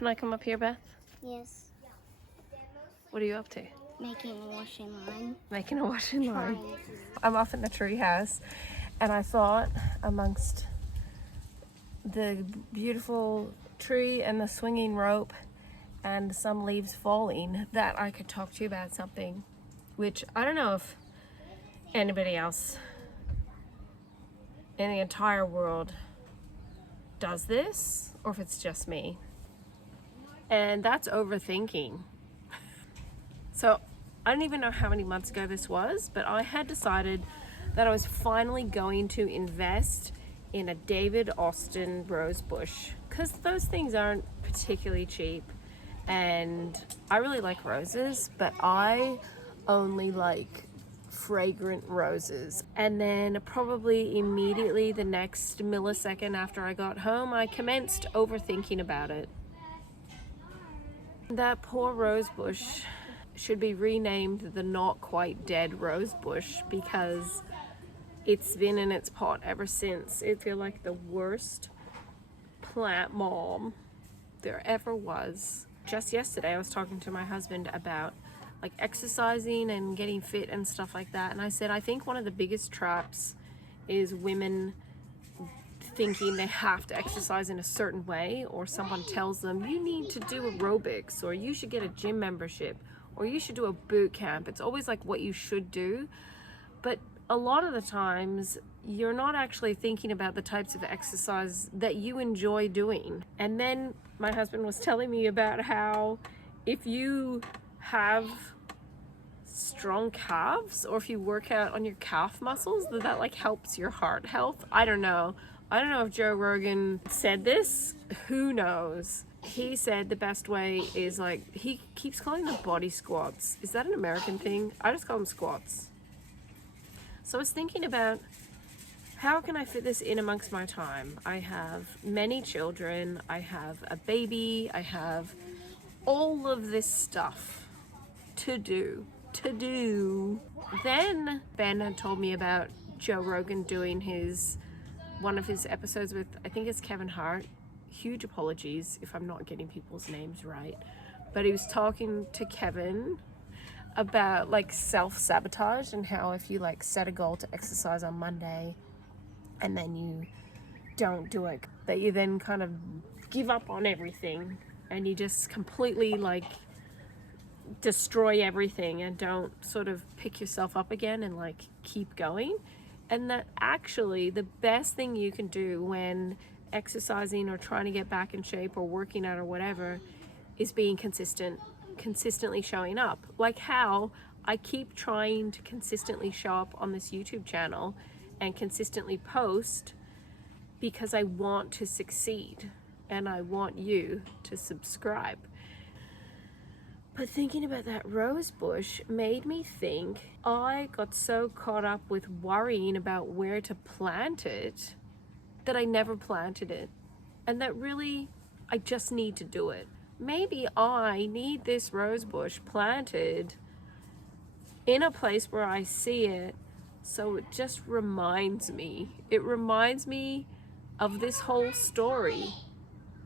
Can I come up here, Beth? Yes. What are you up to? Making a washing line. Making a washing line. Trying to. I'm off in the tree house, and I thought amongst the beautiful tree and the swinging rope and some leaves falling that I could talk to you about something, which I don't know if anybody else in the entire world does this or if it's just me. And that's overthinking. So I don't even know how many months ago this was, but I had decided that I was finally going to invest in a David Austin rose bush, because those things aren't particularly cheap, and I really like roses, but I only like fragrant roses. And then probably immediately the next millisecond after I got home, I commenced overthinking about it. That poor rose bush should be renamed the Not Quite Dead Rose Bush, because it's been in its pot ever since. I feel like the worst plant mom there ever was. Just yesterday I was talking to my husband about like exercising and getting fit and stuff like that, and I said I think one of the biggest traps is women thinking they have to exercise in a certain way, or someone tells them you need to do aerobics, or you should get a gym membership, or you should do a boot camp. It's always like what you should do, but a lot of the times you're not actually thinking about the types of exercise that you enjoy doing. And then my husband was telling me about how if you have strong calves, or if you work out on your calf muscles, that like helps your heart health. I don't know if Joe Rogan said this, who knows. He said the best way is like, he keeps calling them body squats. Is that an American thing? I just call them squats. So I was thinking about, how can I fit this in amongst my time? I have many children, I have a baby, I have all of this stuff to do. Then Ben had told me about Joe Rogan doing one of his episodes with, I think it's Kevin Hart. Huge apologies if I'm not getting people's names right. But he was talking to Kevin about like self-sabotage, and how if you like set a goal to exercise on Monday and then you don't do it, that you then kind of give up on everything and you just completely like destroy everything and don't sort of pick yourself up again and like keep going. And that actually the best thing you can do when exercising or trying to get back in shape or working out or whatever is being consistently showing up. Like how I keep trying to consistently show up on this YouTube channel and consistently post, because I want to succeed and I want you to subscribe. But thinking about that rose bush made me think I got so caught up with worrying about where to plant it that I never planted it, and that really I just need to do it. Maybe I need this rose bush planted in a place where I see it, so it just reminds me. It reminds me of this whole story.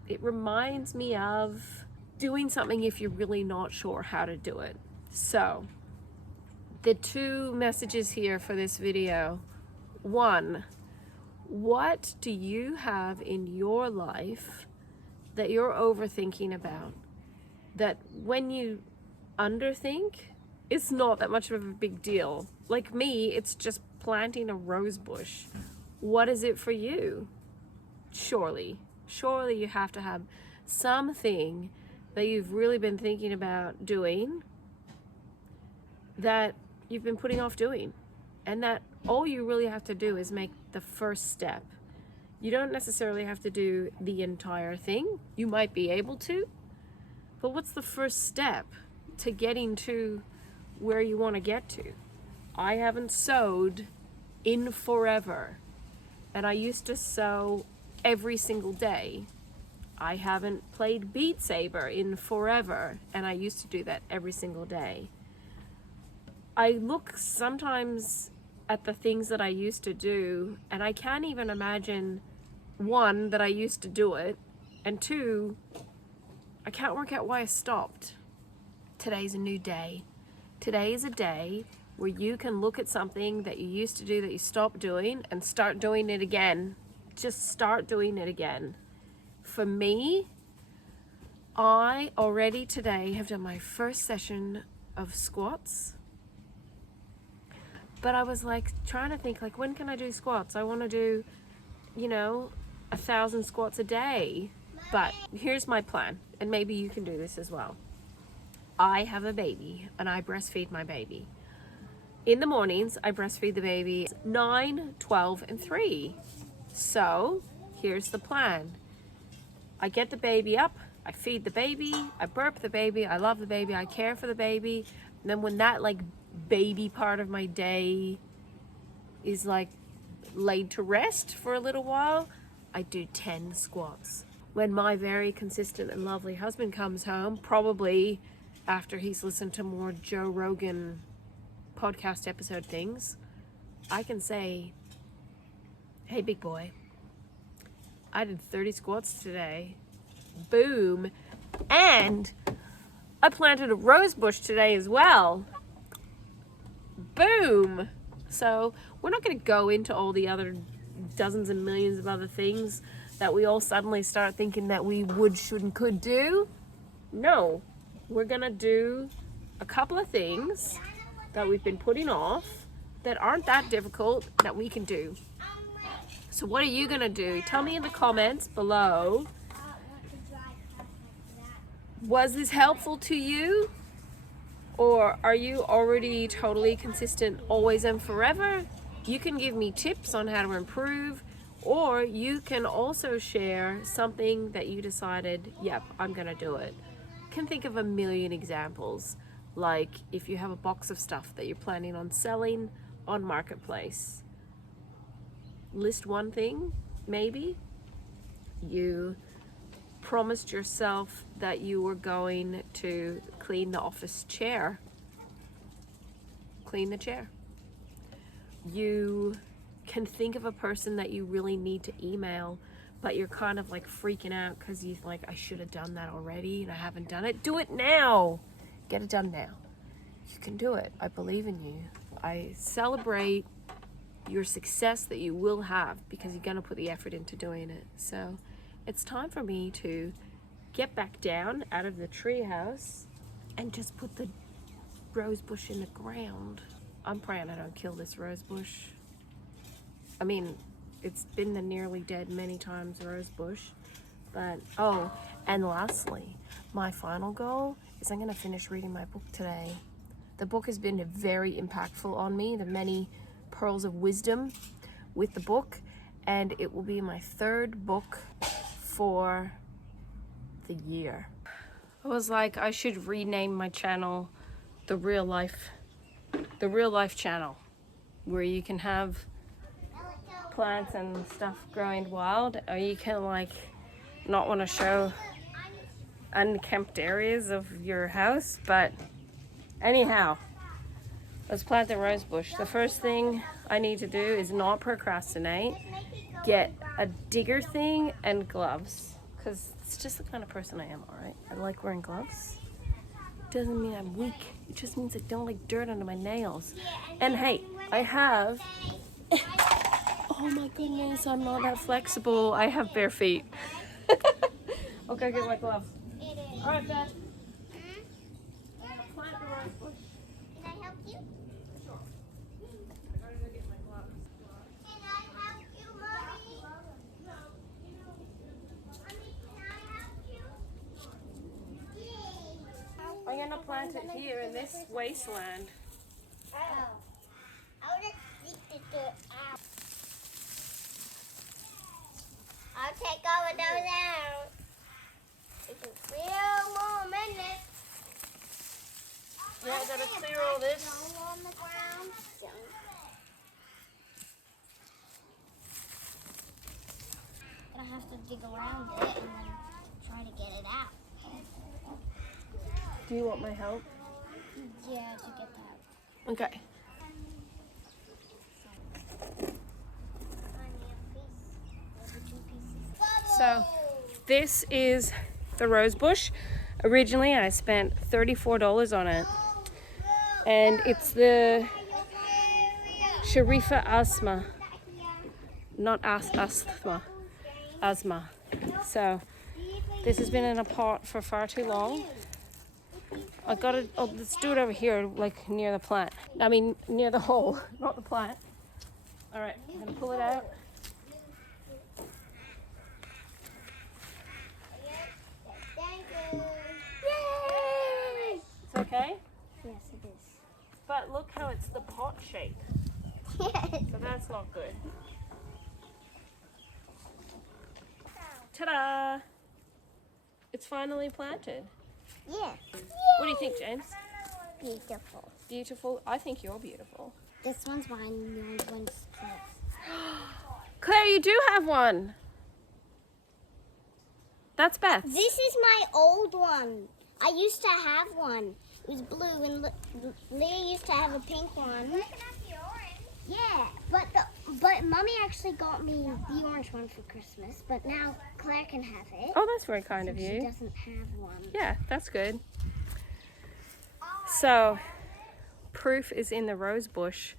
It reminds me of doing something if you're really not sure how to do it. So, the two messages here for this video. One, what do you have in your life that you're overthinking about, that when you underthink, it's not that much of a big deal? Like me, it's just planting a rose bush. What is it for you? Surely you have to have something that you've really been thinking about doing that you've been putting off doing, and that all you really have to do is make the first step. You don't necessarily have to do the entire thing. You might be able to, but what's the first step to getting to where you want to get to? I haven't sewed in forever, and I used to sew every single day. I haven't played Beat Saber in forever, and I used to do that every single day. I look sometimes at the things that I used to do, and I can't even imagine, one, that I used to do it, and two, I can't work out why I stopped. Today's a new day. Today is a day where you can look at something that you used to do that you stopped doing and start doing it again. Just start doing it again. For me, I already today have done my first session of squats. But I was like trying to think, like, when can I do squats? I want to do, 1,000 squats a day. But here's my plan, and maybe you can do this as well. I have a baby and I breastfeed my baby. In the mornings, I breastfeed the baby 9, 12, and 3. So here's the plan. I get the baby up, I feed the baby, I burp the baby, I love the baby, I care for the baby. And then when that like baby part of my day is like laid to rest for a little while, I do 10 squats. When my very consistent and lovely husband comes home, probably after he's listened to more Joe Rogan podcast episode things, I can say, hey, big boy, I did 30 squats today. Boom. And I planted a rose bush today as well. Boom. So we're not going to go into all the other dozens and millions of other things that we all suddenly start thinking that we would, should, and could do. No. We're going to do a couple of things that we've been putting off that aren't that difficult that we can do. So what are you going to do? Tell me in the comments below. Was this helpful to you? Or are you already totally consistent always and forever? You can give me tips on how to improve, or you can also share something that you decided, yep, I'm going to do it. Can think of a million examples, like if you have a box of stuff that you're planning on selling on Marketplace, list one thing. Maybe you promised yourself that you were going to clean the office chair. Clean the chair. You can think of a person that you really need to email, but you're kind of like freaking out because you're like, I should have done that already and I haven't done it. Do it now. Get it done now. You can do it. I believe in you. I celebrate your success that you will have because you're going to put the effort into doing it. So it's time for me to get back down out of the treehouse and just put the rose bush in the ground. I'm praying I don't kill this rose bush. I mean, it's been the nearly dead many times rose bush. But, oh, and lastly, my final goal is I'm going to finish reading my book today. The book has been very impactful on me, the many pearls of wisdom with the book, and it will be my third book for the year. I was like, I should rename my channel the Real Life channel, where you can have plants and stuff growing wild, or you can like not want to show unkempt areas of your house. But anyhow, let's plant the rose bush. The first thing I need to do is not procrastinate, get a digger thing and gloves, because it's just the kind of person I am. All right, I like wearing gloves. Doesn't mean I'm weak, it just means I don't like dirt under my nails. And hey, I have oh my goodness, I'm not that flexible. I have bare feet. Okay, get my gloves. All right, Dad. I'm gonna plant the rose bush. Can I help you? Sure. I gotta go get my gloves. Can I help you, Mommy? Mommy, can I help you? I'm gonna plant it here in this wasteland. Oh. I would have stick it out. I'll take all of those out. It's a few more minutes. Yeah, I gotta clear all this. On the ground. Gonna have to dig around it and then try to get it out. Do you want my help? Yeah, to get that. Okay. So this is the rose bush. Originally, I spent $34 on it. And it's the Sharifa Asma. Not asthma. Asma. So, this has been in a pot for far too long. I got it. Oh, let's do it over here, like near the plant. I mean, near the hole, not the plant. All right, I'm gonna pull it out. Yay! It's okay, Yes, it is. but look how it's the pot shape. Yes. So that's not good. Ta-da! It's finally planted. Yeah. What do you think, James? Beautiful. Beautiful? I think you're beautiful. This one's mine. The other one's Claire's. Claire, you do have one. That's Beth. This is my old one. I used to have one. It was blue, and Leah used to have a pink one. Yeah, but Mommy actually got me the orange one for Christmas. But now Claire can have it. Oh, that's very kind of She you. doesn't have one. Yeah, that's good. So, proof is in the rose bush.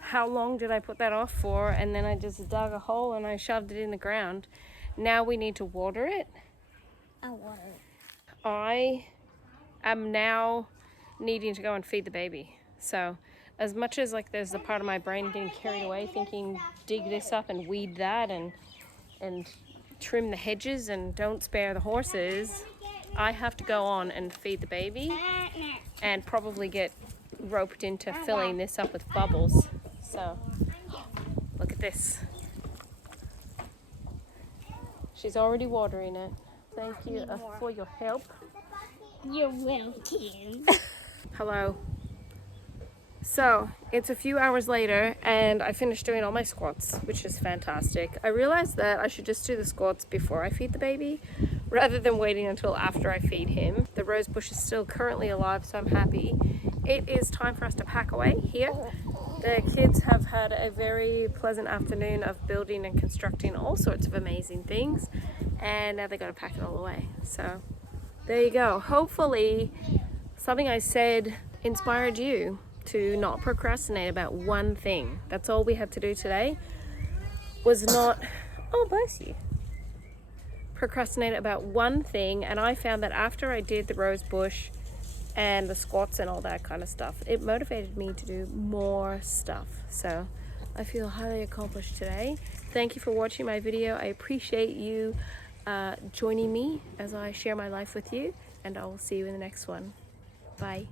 How long did I put that off for? And then I just dug a hole and I shoved it in the ground. Now we need to water it. I water. I am now needing to go and feed the baby. So, as much as like there's the part of my brain getting carried away thinking dig this up and weed that and trim the hedges and don't spare the horses, I have to go on and feed the baby and probably get roped into filling this up with bubbles. So, look at this. She's already watering it. Thank you for your help. You're welcome. Hello. So, it's a few hours later and I finished doing all my squats, which is fantastic. I realized that I should just do the squats before I feed the baby rather than waiting until after I feed him. The rose bush is still currently alive, so I'm happy. It is time for us to pack away here. The kids have had a very pleasant afternoon of building and constructing all sorts of amazing things, and now they got to pack it all away. So, there you go. Hopefully, something I said inspired you to not procrastinate about one thing. That's all we had to do today was not, oh bless you, procrastinate about one thing. And I found that after I did the rose bush and the squats and all that kind of stuff, it motivated me to do more stuff. So I feel highly accomplished today. Thank you for watching my video. I appreciate you joining me as I share my life with you, and I will see you in the next one. Bye.